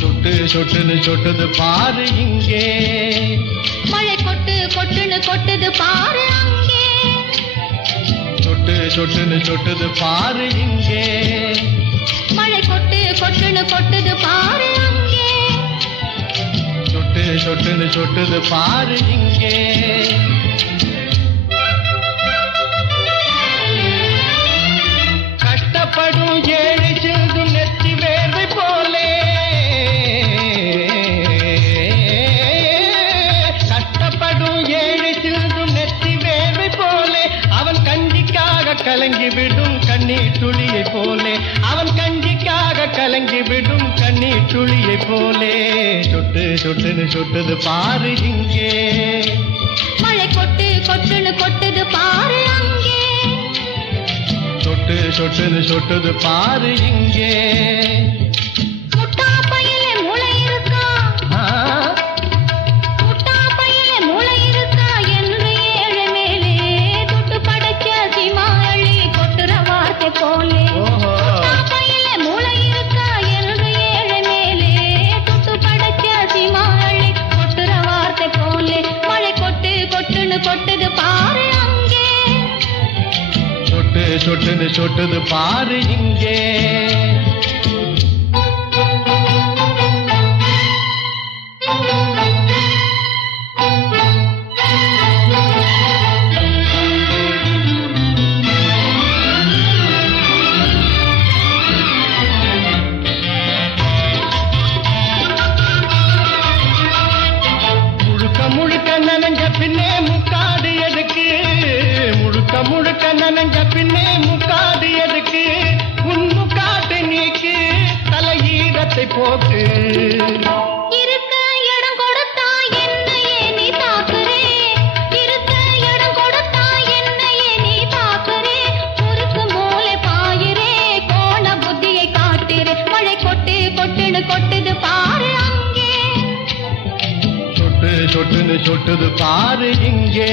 சொட்டு சொட்டுன்னு சொட்டுது பாரு இங்கே. மழை கொட்டு கொட்டுன்னு கொட்டுது பாரு அங்கே. சொட்டு சொட்டுன்னு சொட்டுது பாரு இங்கே. மழை கொட்டு கொட்டுன்னு கொட்டுது பாரு சொட்டுன்னு சொட்டுது பாரு இங்கே. கஷ்டப்படும் ஏழை சிந்தும் நெத்தி வேர்வை போலே. கஷ்டப்படும் ஏழை சிந்தும் நெத்தி வேர்வை போலே. அவன் கஞ்சிக்காக கலங்கி விடும் கண்ணீர் துளியை போலே. அவன் கஞ்சிக்காக கலங்கி விடும் துளியை போலே சொட்டு சொட்டுன்னு சொட்டுது பாரு இங்கே. மழை கொட்டு கொட்டுன்னு கொட்டுது பாரு அங்கே. சொட்டு சொட்டுன்னு சொட்டுது பாரு இங்கே. முட்டா சொட்டுன்னு சொட்டுது பாரு இங்கே. முழுக்க முழுக்க நனைஞ்ச பின்னே முக்காது எதுக்கு முழுக்க முழுக்க நனைஞ்ச பின்னே முக்காது எதுக்கு உன் முக்காட்டு நீக்கு. தலையீரத்தை போக்கு. சொட்டுன்னு சொட்டுது பாரு இங்கே.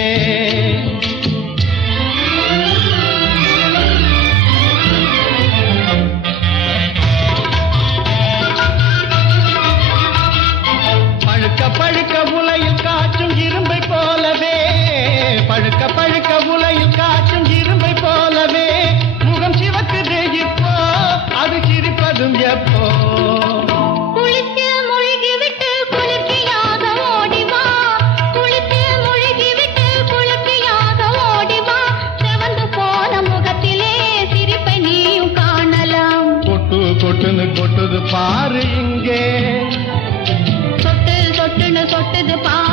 பழுக்க பழுக்க உலையில் காற்றும் இரும்பை போலவே. பழுக்க பழுக்க உலையில் காற்றும் இரும்பை போலவே. முகம் சிவக்குது இப்போ அது சிரிப்பதும் எப்போ? கொட்டு கொட்டுது பாரு இங்கே. சொட்டு சொட்டுன்னு சொட்டுது பாரு.